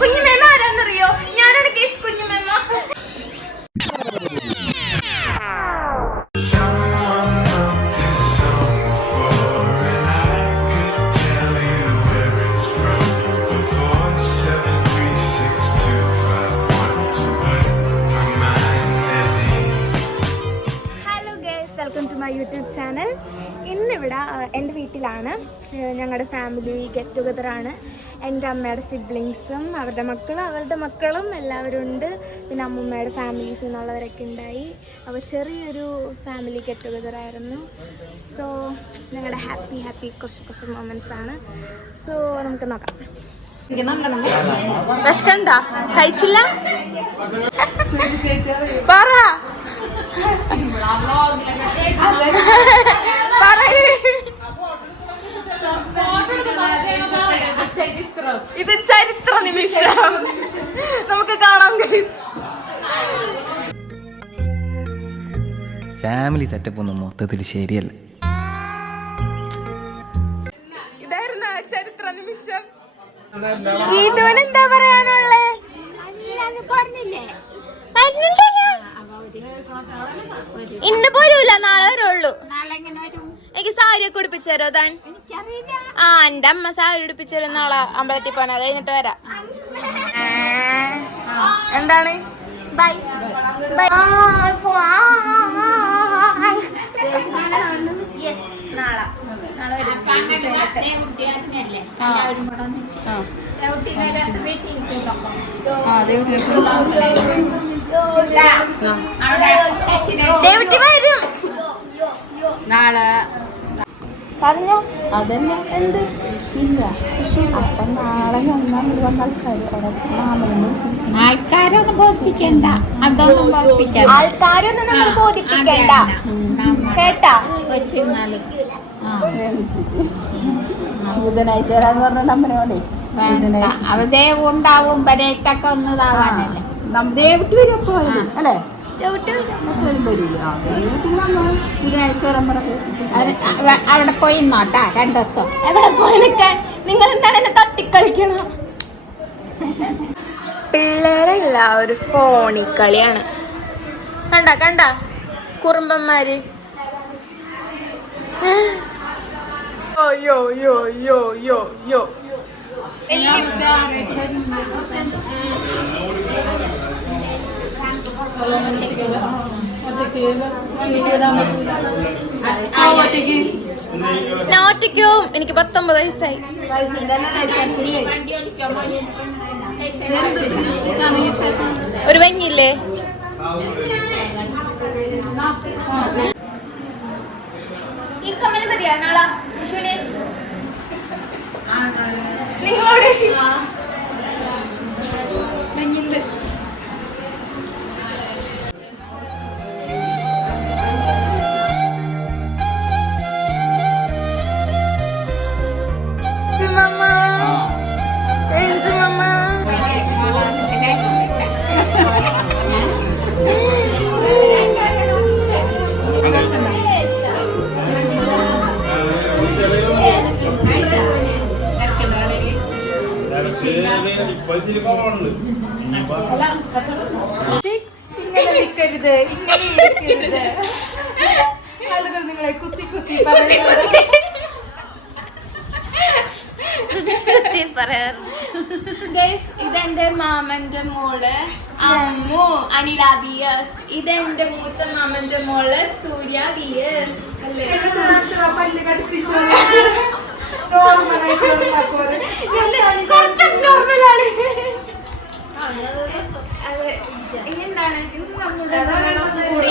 കുഞ്ഞുമേമ ആരാന്നറിയോ? ഞാനാണ് case കുഞ്ഞുമേമ. YouTube channel. ഇന്നിവിടെ എൻ്റെ വീട്ടിലാണ്. ഞങ്ങളുടെ ഫാമിലി ഗെറ്റ് ടുഗദറാണ്. എൻ്റെ അമ്മയുടെ സിബ്ലിങ്സും അവരുടെ മക്കളും എല്ലാവരും ഉണ്ട്. പിന്നെ അമ്മൂമ്മയുടെ ഫാമിലീസിൽ നിന്നുള്ളവരൊക്കെ ഉണ്ടായി. അപ്പോൾ ചെറിയൊരു ഫാമിലി ഗെറ്റ് ടുഗദറായിരുന്നു. സോ ഞങ്ങളുടെ ഹാപ്പി കുറച്ച് മൊമെൻറ്റ്സ് ആണ്. സോ നമുക്ക് നോക്കാം. വിശക്കണ്ട? കഴിച്ചില്ല? പറ. ഇത് ചരിത്ര നിമിഷം നമുക്ക് കാണാം. ഫാമിലി സെറ്റപ്പ് ഒന്നും മൊത്തത്തിൽ ശരിയല്ല. ഇതായിരുന്നു ചരിത്ര നിമിഷം. ഗീതുവിന് എന്താ പറയാനുള്ളേ? ഇന്ന് പോരൂല, നാളെ വരുള്ളൂ. എനിക്ക് സാരി ഒക്കെ ഉടുപ്പിച്ചു തരോ താൻ? എന്റെ അമ്മ സാരി ഉടുപ്പിച്ചു തരും. നാളെ അമ്പലത്തിൽ പോകാൻ, അത് കഴിഞ്ഞിട്ട് വരാം. എന്താണ്? Bye bye. നാളെ വരും. നാളെ പറഞ്ഞോ. അതന്നെ എന്ത് ഇല്ല. അപ്പം നാളെ ആൾക്കാരൊന്നും ബോധിപ്പിക്കണ്ട. ആൾക്കാരൊന്നും നമ്മൾ ബോധിപ്പിക്കണ്ട കേട്ടാ. ബുധനാഴ്ച വരാന്ന് പറഞ്ഞ അമ്മനോടെ അവതേ ഉണ്ടാവും. പരേറ്റൊക്കെ ഒന്ന് ഇതാവാനല്ലേ ദേവിട്ട് വരും. അപ്പൊ അല്ലേ അവിടെ പോയി നോട്ടാ 2 ദിവസം. എവിടെ പോയി നിൽക്കാൻ? നിങ്ങൾ എന്താണ് എന്നെ തട്ടിക്കളിക്കണം? പിള്ളേരെല്ലാവരും ഫോണിൽ കളിയാണ്. കണ്ട കുറുമ്പന്മാര്. യോ യോ യോ യോ യോ. ഒറ്റയ്ക്കോ? എനിക്ക് 19 വയസ്സായി. ഒരു വഞ്ഞില്ലേ? ഈ കമ്മൽ മതിയാ നാളെ വിഷുവിന്? നിങ്ങളോട് വഞ്ഞിണ്ട്. ഇങ്ങനെ നിൽക്കരുത്, ഇങ്ങനെ ഇരിക്കരുത്. ആളുകൾ നിങ്ങളെ കുത്തി ഇതെന്റെ മാമന്റെ മോള് അമ്മു അനില വിയസ്. ഇതെന്റെ മൂത്ത മാമന്റെ മോള് സൂര്യ വിയസ്. നോർമലാണ്. എന്താണ്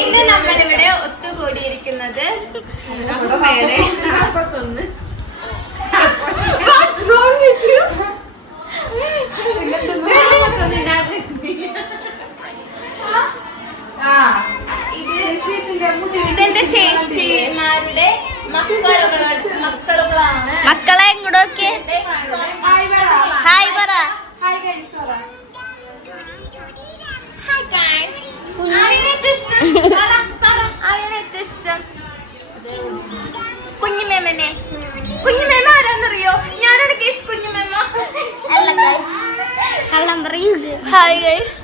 ഇന്ന് നമ്മളിവിടെ ഒത്തുകൂടിയിരിക്കുന്നത്? ഇതെന്റെ ചേച്ചിമാരുടെ മക്കളുകളാണ്. മക്കളെ ഇങ്ങോട്ടൊക്കെ ഹായ് പറ. Hi guys. ആരെയാണ് ഏറ്റവും ഇഷ്ടം? കുഞ്ഞുമേമ ആരാന്നറിയോ? ഞാനാണ് കേസ് കുഞ്ഞുമേമ. കള്ളം പറയൂല. ഹായ് ഗൈസ്,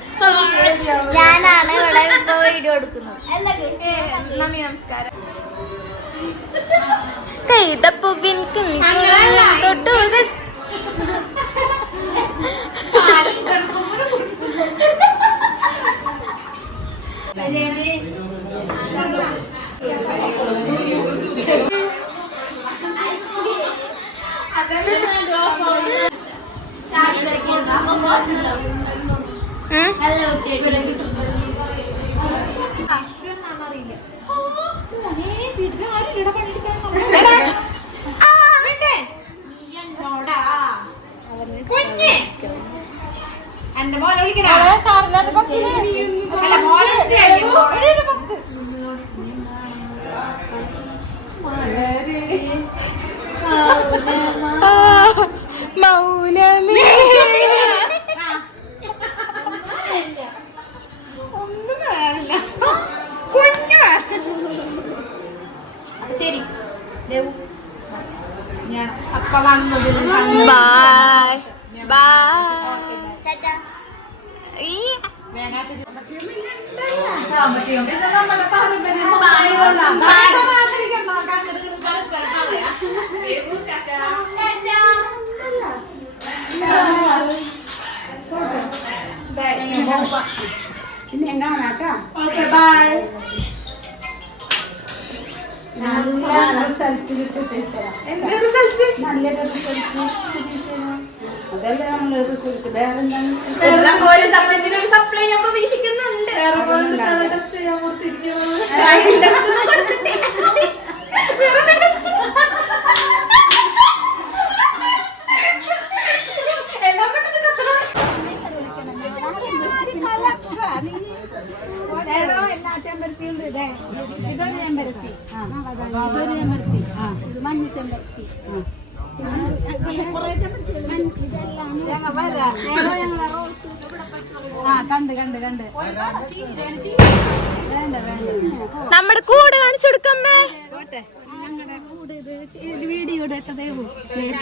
ഞാനാണ് ഇവിടെ ഇപ്പൊ വീഡിയോ എടുക്കുന്നത്. നന്ദി, നമസ്കാരം. കൈതപ്പൂവിൻ തൊട്ടു എന്റെ മോനെ വിളിക്കണ അല്ല മോനെ മൗനമേ ശരി ഞാൻ അപ്പ വന്നതിൽ ബൈ ബൈ. സാമ്പത്തികം പിന്നെ നമ്മുടെ പാരമ്പര്യം പിന്നെ എങ്ങാനാട്ടാ. Okay bye. നല്ല റിസൾട്ട് കിട്ടിട്ട് എന്ത് റിസൾട്ട്? നല്ലൊരു റിസൾട്ട് അതല്ലേ നമ്മള് റിസൾട്ട്. വേറെ എന്താണ് ഒരു സബ്ജക്റ്റിന് ഒരു സപ്ലൈ ഞാൻ പ്രതീക്ഷിക്കുന്നുണ്ട്. ടെസ്റ്റ് ചെയ്യാൻ കൊടുത്തിരിക്കുന്നത്? എല്ലാ ചെമ്പരത്തിയും ഉണ്ട്. ഇതൊരു ചെമ്പരത്തി, ഇതൊരു ചെമ്പരത്തി, ഇത് മഞ്ഞ ചെമ്പരത്തി. നമ്മുടെ കൂട് കാണിച്ചു കൊടുക്കമ്മേ. ഞങ്ങളുടെ കൂട് ഇത് വീഡിയോ ഇട്ടതേ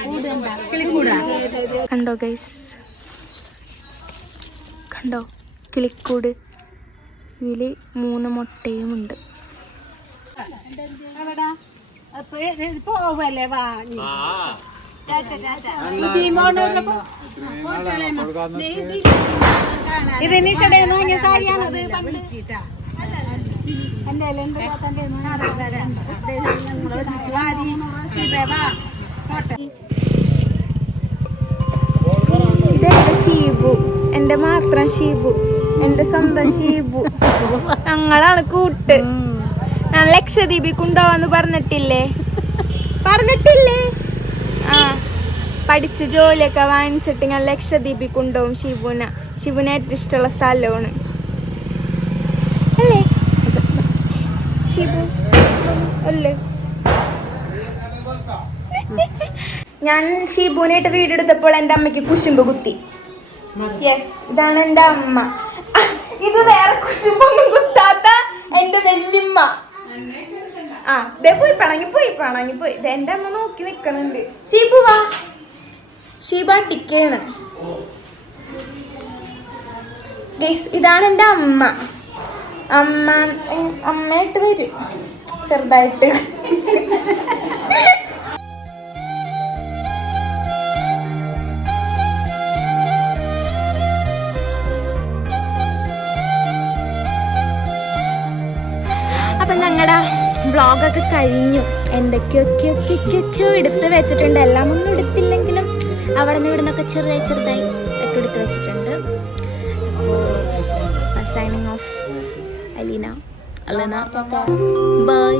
കൂട് എന്താ കിളിക്കൂടാ. കണ്ടോ ഗൈസ്, കണ്ടോ കിളിക്കൂട്. ഇതില് 3 മുട്ടയും ഉണ്ട്. പോവല്ലേ വാങ്ങി ഇത് നിഷയുടെ വാങ്ങിയ സാരിയാണത്. എന്റെ എന്റെ ഒരുമിച്ച് വാരി ഇതെന്റെ ഷീബു, എന്റെ മാത്രം ഷീബു, എന്റെ സ്വന്തം ഷീബു. ഞങ്ങളാണ് കൂട്ട്. ഞാൻ ലക്ഷദ്വീപിൽ കൊണ്ടുപോവാന്ന് പറഞ്ഞിട്ടില്ലേ? ആ, പഠിച്ച് ജോലിയൊക്കെ വാങ്ങിച്ചിട്ട് ഞാൻ ലക്ഷദ്വീപിൽ കൊണ്ടുപോകും ഷിബുന. ഷിബുന ഏറ്റവും ഇഷ്ടമുള്ള സ്ഥലമാണ് അല്ലേ ഷിബു? അല്ലേ? ഞാൻ ഷിബുനായിട്ട് വീടെടുത്തപ്പോൾ എൻ്റെ അമ്മയ്ക്ക് കുശുമ്പ് കുത്തി. യെസ്, ഇതാണ് എൻ്റെ അമ്മ. ഇത് വേറെ കുശുമ്പൊന്നും കുത്താത്ത എൻ്റെ വല്യമ്മ. ആ, പോയി പിണങ്ങി. എന്റെ അമ്മ നോക്കി നിക്കണുണ്ട്. ഷീബു വാ. ഷീബ ടിക്കാണ്. ഇതാണ് എൻ്റെ അമ്മ. അമ്മയായിട്ട് വരും ചെറുതായിട്ട്. അപ്പം ഞങ്ങളുടെ വ്ളോഗൊക്കെ കഴിഞ്ഞു. എന്തൊക്കെയൊക്കെയൊക്കെയൊക്കെയോ എടുത്ത് വെച്ചിട്ടുണ്ട്. എല്ലാം ഒന്നും എടുത്തില്ലെങ്കിലും അവിടെ നിന്ന് ഇവിടെ നിന്നൊക്കെ ചെറുതായി ഒക്കെ എടുത്ത് വെച്ചിട്ടുണ്ട്. അപ്പോൾ സൈനിങ് ഓഫ് അലീന. ബൈ.